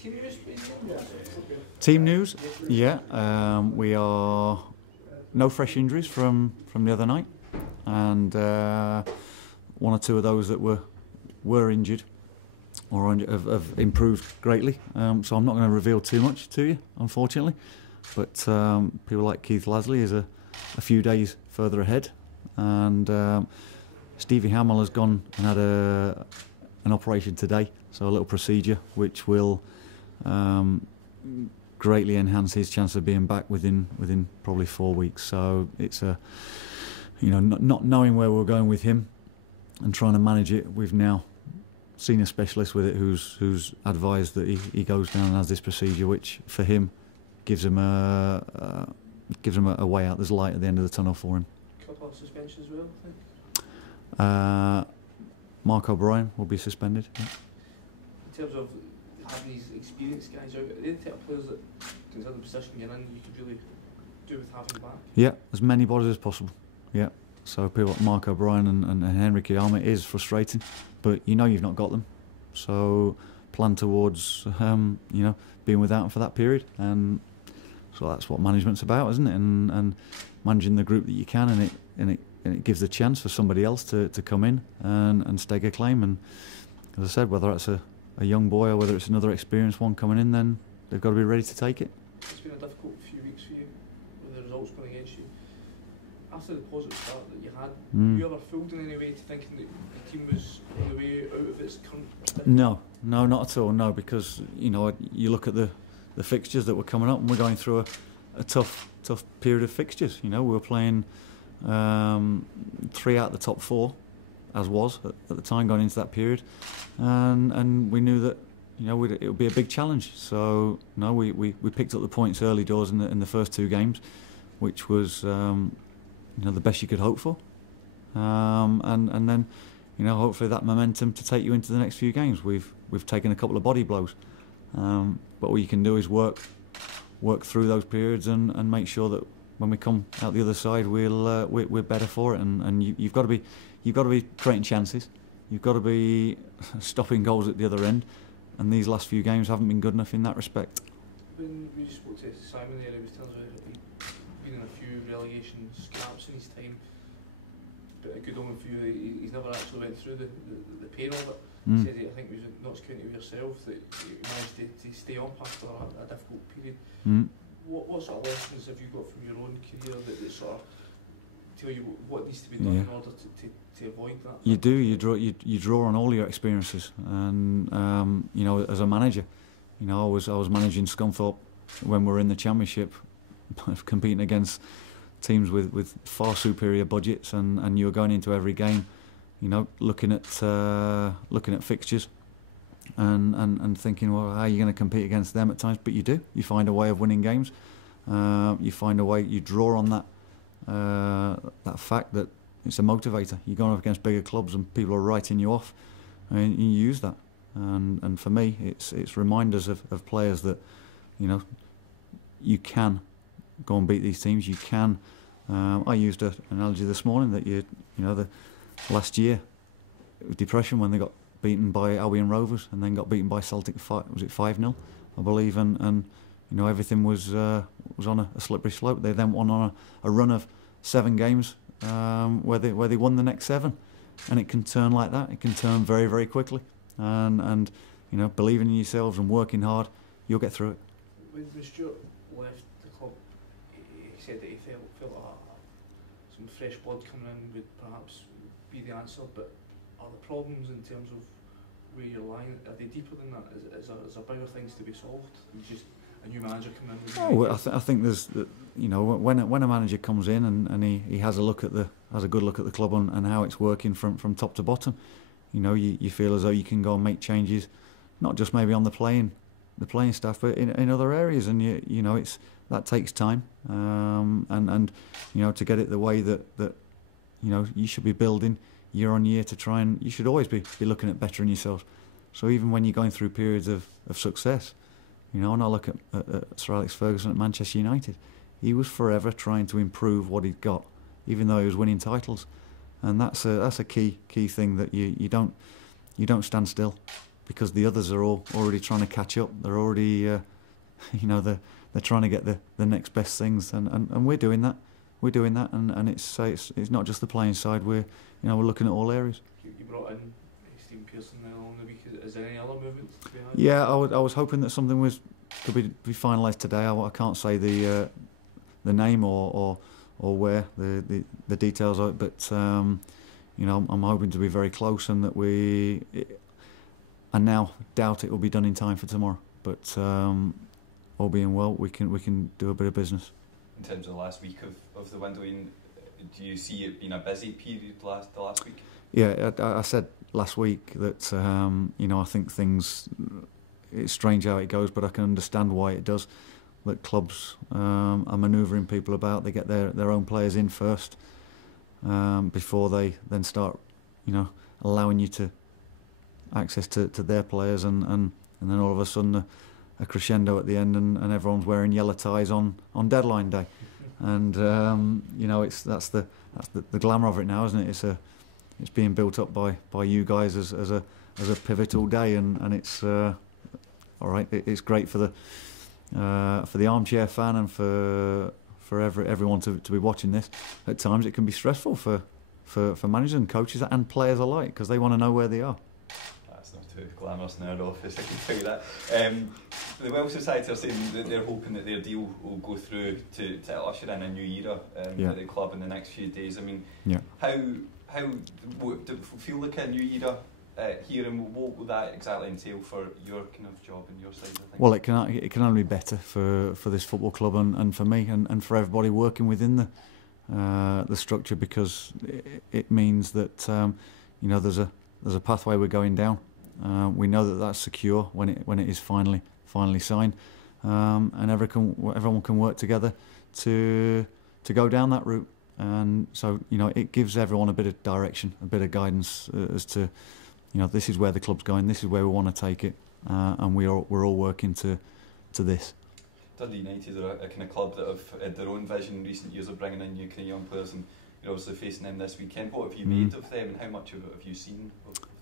Team news, please? Team news, yeah. We are no fresh injuries from the other night, and one or two of those that were injured or have improved greatly. So I'm not going to reveal too much to you, unfortunately. But people like Keith Lasley is a few days further ahead, and Stevie Hamill has gone and had an operation today, so a little procedure which will greatly enhance his chance of being back within probably 4 weeks. So it's not knowing where we're going with him and trying to manage it. We've now seen a specialist with it who's advised that he goes down and has this procedure, which for him gives him a way out. There's light at the end of the tunnel for him. A couple of suspensions as well, I think. Mark O'Brien will be suspended. Yeah. In terms of having these experienced guys out, are they the type of players that, consider the position you're in, you could really do with having back? Yeah, as many bodies as possible. Yeah. So people like Mark O'Brien and Henry Kiyama is frustrating, but you've not got them. So plan towards being without them for that period, and so that's what management's about, isn't it? And managing the group that you can, and it gives a chance for somebody else to come in and stake a claim. And as I said, whether that's a young boy or whether it's another experienced one coming in, then they've got to be ready to take it. It's been a difficult few weeks for you with the results going against you. After the positive start that you had, were you ever fooled in any way to thinking that the team was on the way out of its current? No, not at all. No, because you look at the fixtures that were coming up, and we're going through a tough period of fixtures. We were playing 3 out of the top 4, as was at the time going into that period, and we knew that it would be a big challenge. So we picked up the points early doors in the first 2 games, which was the best you could hope for, and then hopefully that momentum to take you into the next few games. We've taken a couple of body blows, but what you can do is work through those periods and make sure that when we come out the other side, we're better for it. And you've got to be creating chances. You've got to be stopping goals at the other end. And these last few games haven't been good enough in that respect. When we spoke to Simon there, he was telling us that he'd been in a few relegation scraps in his time. But a good omen for you, he's never actually went through the pain of it. He said, I think it was not counting with yourself, that you managed to stay up after a difficult period. What sort of lessons have you got from your own career that sort of tell you what needs to be done in order to avoid that? You do. You draw on all your experiences, and as a manager, I was managing Scunthorpe when we were in the Championship, competing against teams with far superior budgets, and you were going into every game, looking at fixtures. And thinking, well, how are you going to compete against them at times? But you do. You find a way of winning games. You find a way. You draw on that fact that it's a motivator. You're going up against bigger clubs and people are writing you off, and you use that. And for me, it's reminders of players that you can go and beat these teams. You can. I used an analogy this morning that the last year it was depression when they got beaten by Albion Rovers and then got beaten by Celtic. Was it 5-0, I believe, and everything was on a slippery slope. They then went on a run of 7 games where they won the next 7, and it can turn like that. It can turn very, very quickly, and believing in yourselves and working hard, you'll get through it. When Stuart left the club, he said that he felt some fresh blood coming in would perhaps be the answer, but are the problems in terms of where you're lying, are they deeper than that? Is there bigger things to be solved than just a new manager coming in? I think there's when a manager comes in and he has a good look at the club and how it's working from top to bottom, you feel as though you can go and make changes, not just maybe on the playing staff, but in other areas, and that takes time, and to get it the way that you should be building year on year to try, and you should always be looking at bettering yourself. So even when you're going through periods of success, and I look at Sir Alex Ferguson at Manchester United, he was forever trying to improve what he'd got, even though he was winning titles, and that's a key thing, that you don't stand still, because the others are all already trying to catch up. They're already, they're trying to get the next best things, and we're doing that. We're doing that, and it's not just the playing side. We're looking at all areas. You brought in Stephen Pearson there along the week. Is there any other movements to be had? Yeah, I was hoping that something could be finalised today. I can't say the name or where the details are, but I'm hoping to be very close, and that I now doubt it will be done in time for tomorrow. But all being well, we can do a bit of business. In terms of the last week of the window, do you see it being a busy period the last week? Yeah, I said last week that I think things. It's strange how it goes, but I can understand why it does. That clubs are manoeuvring people about. They get their own players in first before they then start, allowing you to access to their players, and then all of a sudden a crescendo at the end, and everyone's wearing yellow ties on deadline day, and that's the glamour of it now, isn't it? It's being built up by you guys as a pivotal day, and it's all right. It's great for the armchair fan and for everyone to be watching this. At times it can be stressful for managers and coaches and players alike, because they want to know where they are. That's not too glamorous in our office, I can tell you that. The Welsh Society are saying that they're hoping that their deal will go through to usher in a new era at the club in the next few days. I mean, how do it feel like a new era here, and what will that exactly entail for your kind of job and your side of things? Well, it can only be better for this football club and for me and for everybody working within the structure, because it means that there's a pathway we're going down. We know that that's secure when it is finally signed, and everyone can work together to go down that route. And so it gives everyone a bit of direction, a bit of guidance as to this is where the club's going, this is where we want to take it, and we're all working to this. Dundee United are a kind of club that have had their own vision in recent years of bringing in new kind of young players, and you're obviously facing them this weekend. What have you made of them, and how much of it have you seen?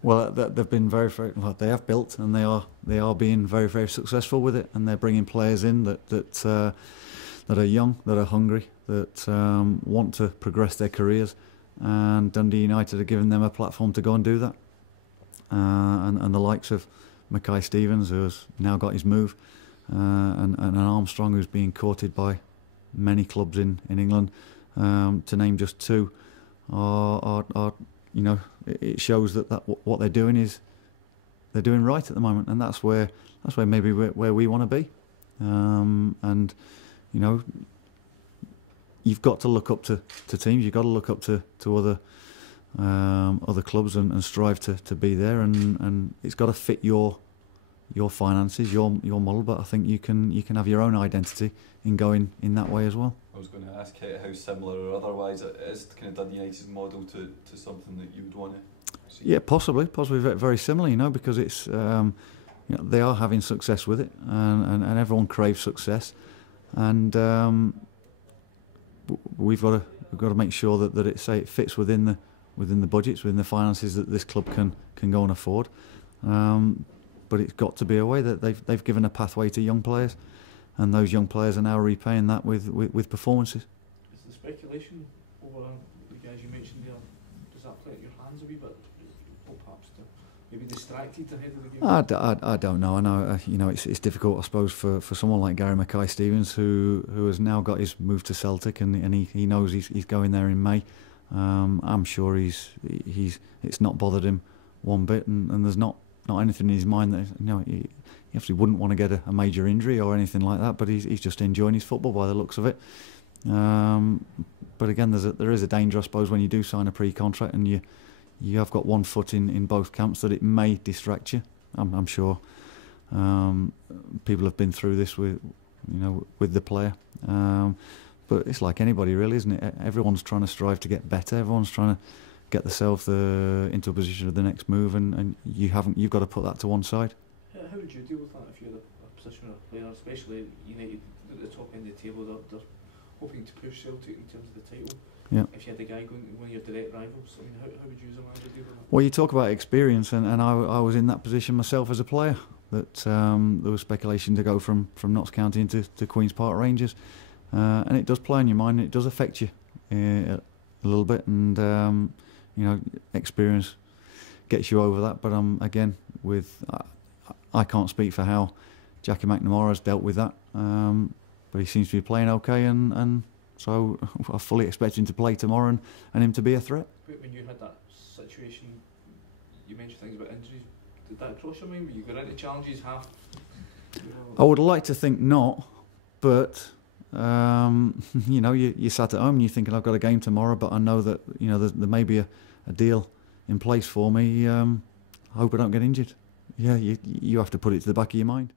Well, they've been very, very well. They have built, and they are being very, very successful with it, and they're bringing players in that are young, that are hungry, that want to progress their careers, and Dundee United are giving them a platform to go and do that. And the likes of Mackay Stevens, who has now got his move, and an Armstrong who's being courted by many clubs in England, to name just two, are it shows that what they're doing is they're doing right at the moment, and that's where maybe where we want to be, and you've got to look up to teams, you've got to look up to other clubs and strive to be there, and it's got to fit your finances, your model. But I think you can have your own identity in going in that way as well. I was going to ask how similar or otherwise it is kind of Dundee United's model to something that you would want to see. Yeah, possibly very similar, because it's they are having success with it, and everyone craves success, and we've got to make sure that it fits within the budgets, within the finances that this club can go and afford. But it's got to be a way that they've given a pathway to young players, and those young players are now repaying that with performances. Is the speculation over the guys you mentioned there, does that play at your hands a wee bit, or perhaps to maybe distracted ahead of the game? I don't know. I know it's difficult, I suppose, for someone like Gary Mackay Stevens, who has now got his move to Celtic, and he knows he's going there in May. I'm sure it's not bothered him one bit, and there's not anything in his mind that he obviously wouldn't want to get a major injury or anything like that, but he's just enjoying his football by the looks of it. But again, there is a danger, I suppose, when you do sign a pre-contract and you have got one foot in both camps, that it may distract you. I'm sure people have been through this with the player. But it's like anybody, really, isn't it? Everyone's trying to strive to get better. Everyone's trying to get themselves into a position of the next move, and you've got to put that to one side. How would you deal with that if you're a position of a player, especially United at the top end of the table? They're hoping to push Celtic in terms of the title. Yeah. If you had the guy going to one of your direct rivals, I mean, how would you as a manager deal with that? Well, you talk about experience, and I was in that position myself as a player. That there was speculation to go from Notts County into Queen's Park Rangers, and it does play on your mind. And it does affect you a little bit, and you know, experience gets you over that. But again, I can't speak for how Jackie McNamara has dealt with that, but he seems to be playing okay, and so I fully expect him to play tomorrow and him to be a threat. But when you had that situation, you mentioned things about injuries. Did that cross your mind? Were you going into challenges half? I would like to think not, but you know, you sat at home and you're thinking, I've got a game tomorrow, but I know that, you know, there may be a deal in place for me. I hope I don't get injured. Yeah, you have to put it to the back of your mind.